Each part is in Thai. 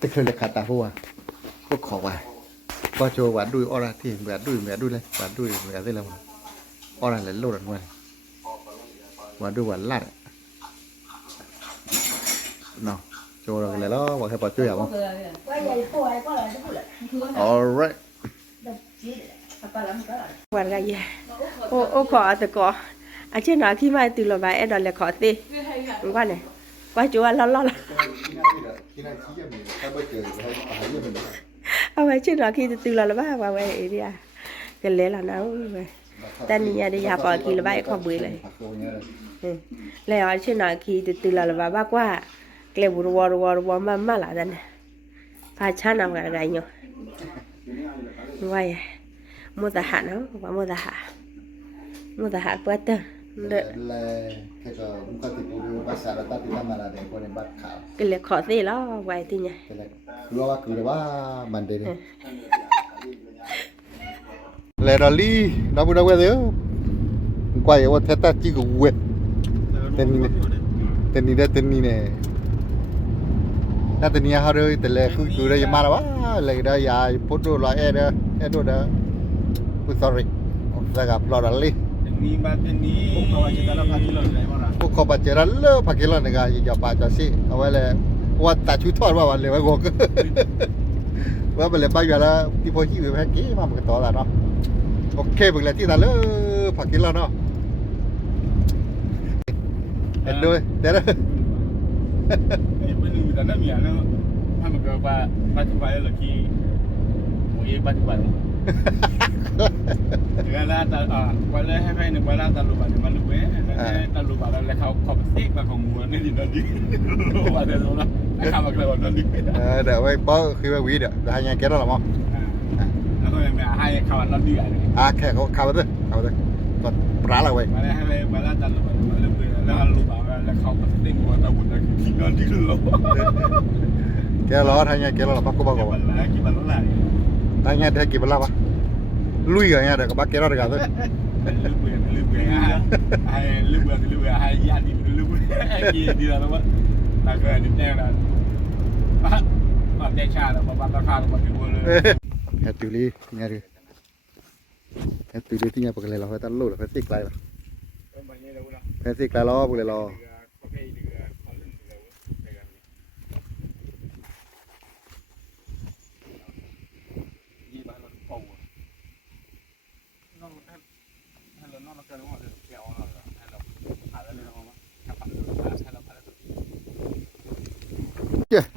teknologi kata huwa ko khwa ko cho wa dui ora thi mẹ đuôi le wa dui mẹ thế là ora le lo ran wa dui wa la no cho rồi le lo wa cái bỏ chơi à không alright quan cái gì ô khó từ có à chứ nói khi mà từ là bài em đòi là khó tê quan này qua chỗ anh lo à vậy chứ nói khi từ là ba vào vậy đi à cái lẽ là nó tên nhà đi học ở khi là bài không bưởi này lẽ ở chứ nói khi từ là ba qua cái bùa mà là đây phải chán nào cái này nhở vậy mua tờ hạt nó và mua tờ hạt bớt tơ cái lệ khó gì đó vậy thì nhỉ lệ đó li nó bữa đâu quay thế quay ở thế ta chỉ có quên tên này ta tên nhà họ rồi tên lệ cứ đây mà đó lệ đó ya photo là đó đó sorry saya gặp lo đó liพวกเขาปัจจัยนั้นเลิกพักกิโลนึงอ่ะอย่าป่าจะสิเอาไว้เลยว่าตัดชุดทอดว่าวันเลยไว้กงว่าไปเลยไปอยู่แล้วที่พอที่อยู่แพ็กกี้มามันก็ต่อแล้วเนาะโอเคบึงเลยที่นั่นเลิกพักกิโลเนาะเห็นด้วยเดี๋ยวนะไม่รู้แต่นั่นมีอะไรนะถ้ามันเกิดว่าปัจจุบันหรือที่โอ้ยปัจจุบันเวลาตลวันแรกให้ไปหนึ่งเวลาตลุบันมันรู้ไหมตลุบันแล้วเขาสติ๊กมาของมัวนี่ดีนั่นดีว่าเดี๋ยวนะให้ข้ามาเกลือนั่นดีเดี๋ยวไว้ป้อคือว่าวีเดี๋ยวให้ยังแกได้หรอมั้งแล้วก็ยังไม่ให้ข้าวนั่นดีอะไรแค่เขาข้าวด้วยก็ปลาละไว้มาแล้วให้ไปเวลาตลุบันมันรู้แล้วตลุบันแล้วเขาสติ๊กมาตลุบันกินนั่นดีเลยแกร้อนให้ยังแกร้อนหรอปักกูปักกูกี่วันแล้วให้ยังได้กี่วันแล้ววะลุยกันยังเดี๋ยวก็ปักแกร้อนกันด้วยลืมเบื่อให้ญาติลืมไอ้กี่ดีแล้ววะแต่ก็นิดแน่นะมาใจชาแล้วมาราคามาถึงเลยแฮตติลีเนี่ยดิแฮตติลีที่เนี่ยปกติเราตั้งลูกเราแพทย์ไกลป่ะแพทย์ไกลล้อปกติเรา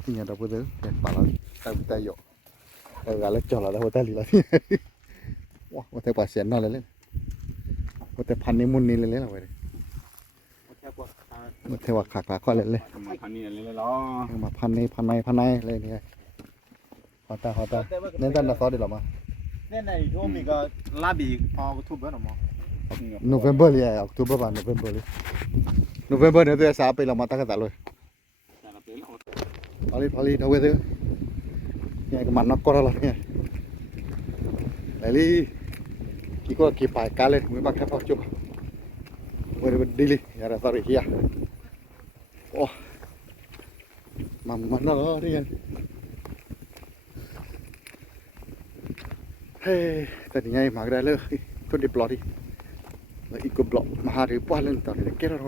ที่เนี่ยเราพูดถึงป่าเราแต่หยกการเล็กจอดเราได้หัวแต่ลีเราที่ว้าวแต่ป่าเสียนนอนเลยหัวแต่พันนี้มุนนี้เลยเราไปเลยหัวแต่ว่าขาข้อเลยพันนี้เลยล้อมาพันในเลยนี่หัวตาเน้นตั้งแต่ซอสดีหรอมาเนี่ยในช่วงนี้ก็ลาบีพอทุบแล้วหรอมั้งNovember เลยออกตุลา November เลย November เนี่ยตัวสาวไปเรามาตั้งกันเลยพอลีเอาไว้เถอะเนี่ยก็มันนักก็แล้วเนี่ยไอ้ลี่กี่ก็กี่ปลายกาเลยมือบักแค่พอจุบมือเป็นดีเลยอย่าได้สอรี่เฮียโอ้มันน่ารักดีกันเฮ้แต่ยังไงมาได้เลยคนดีปลอดดีแล้วอีกกบล็อกมาหาหรือป้าเล่นต่อที่เก็ตแล้ว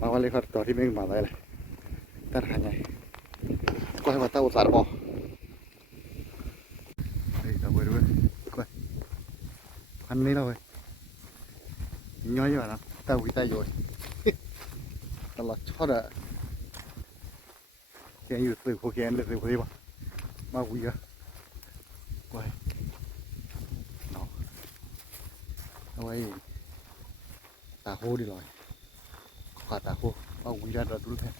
มาวันเลยครับต่อที่ไม่มาได้เลยแต่หายไงก็ให้มาตั้งอุตสาหกรรมเฮ้ยเราไปดูก่อนพันนี้เราไปย่อยอยู่นะแต่วิจัยอยู่ตลอดชอดอะแกอยู่สื่อโคเคนหรือสื่อโคดีป่ะมาวิ่งอะก่อนเอาไว้ตาโหดีเลยขาตาโหเอาวิ่งได้เราดูแค่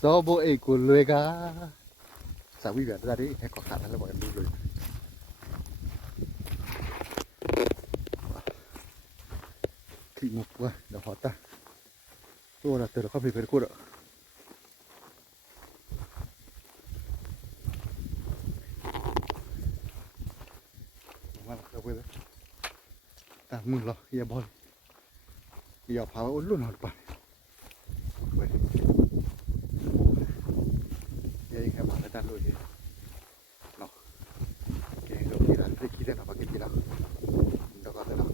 Sobo ekulega sawi ga tadi kok khá là bọn em đi rồi thị mục quá đào họ ta tôi là từ đó không phải cô đỡ ta mừng lo ya bol ya phá ôn luôn hả bạn vậy vậy các bạn đã rồi nó cái rồi thì là cái kia nó cái kia đó đó có thế nào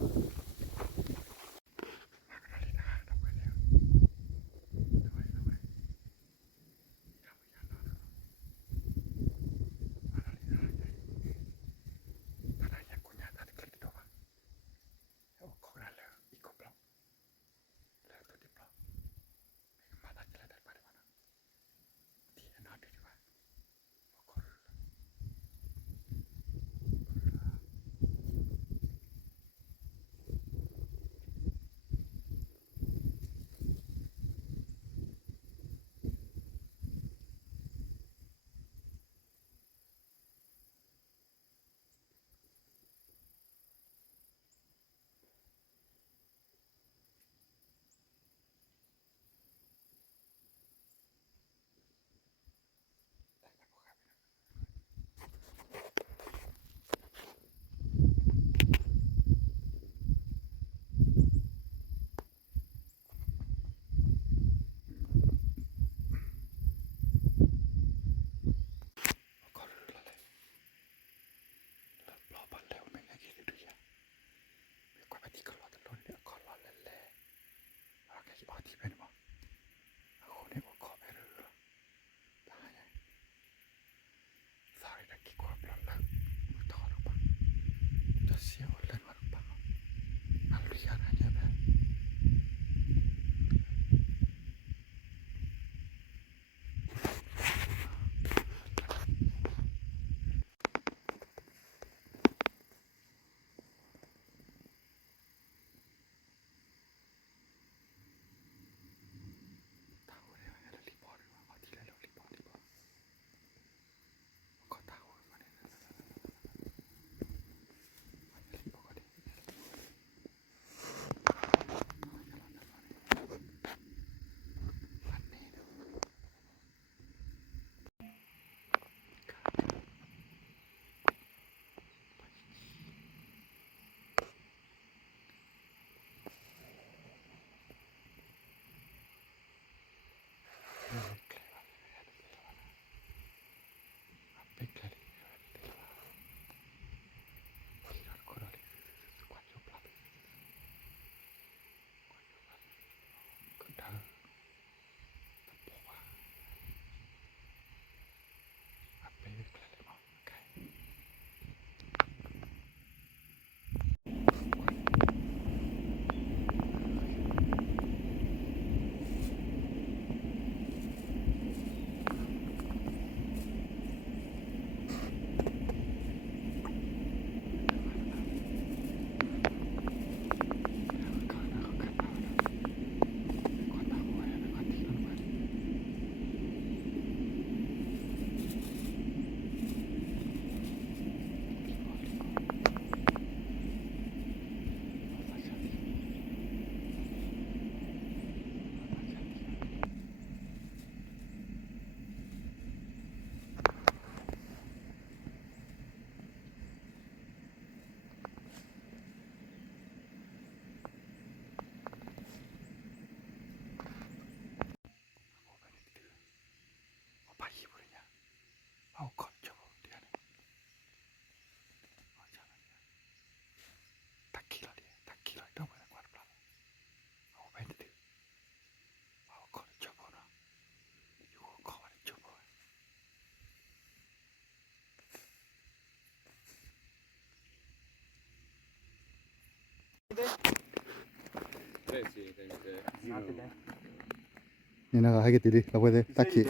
นี่นะให้กี่ตีเราไปเลยตะกี้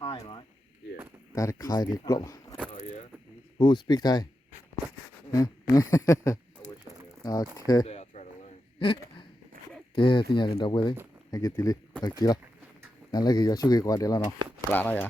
Thai, right? ตาคายดีกลบ Oh yeah. Who speak Thai I wish I knew. โอเค Today I'll try to learn. ကဲတင်ရတယ်တော့ပဲလေให้กี่ตีเรากี่ละนั่นเลยก็อยู่ช่วยกว่าเดี๋ยวแล้วเนาะกล้าแล้วอย่า